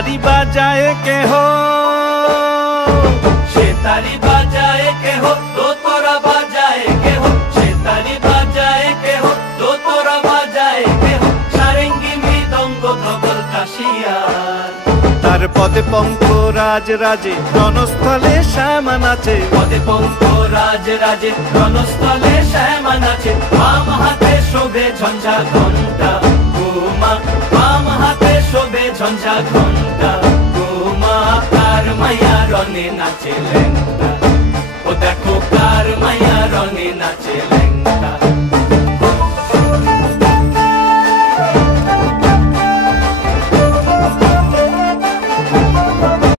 তারি বাজায় কেহ, সে তারি বাজায় কেহ, দোতরা বাজায় কেহ, সে তারি বাজায় কেহ, দোতরা বাজায় কেহ, সারেঙ্গি মৃদঙ্গ ধবল কাশিয়ার। তার পদে পঙ্ক রাজ রাজে, রণস্থলে শ্যামা নাচে। পদে পঙ্ক রাজ রাজে, রণস্থলে শ্যামা নাচে। বাম হাতে শোভে ঝঞ্ঝা ঘণ্টা গোমা, বাম হাতে শোভে ঝঞ্ঝা ঘণ্টা গোমা। তার মায়া রণে নাচে লেঙ্গা।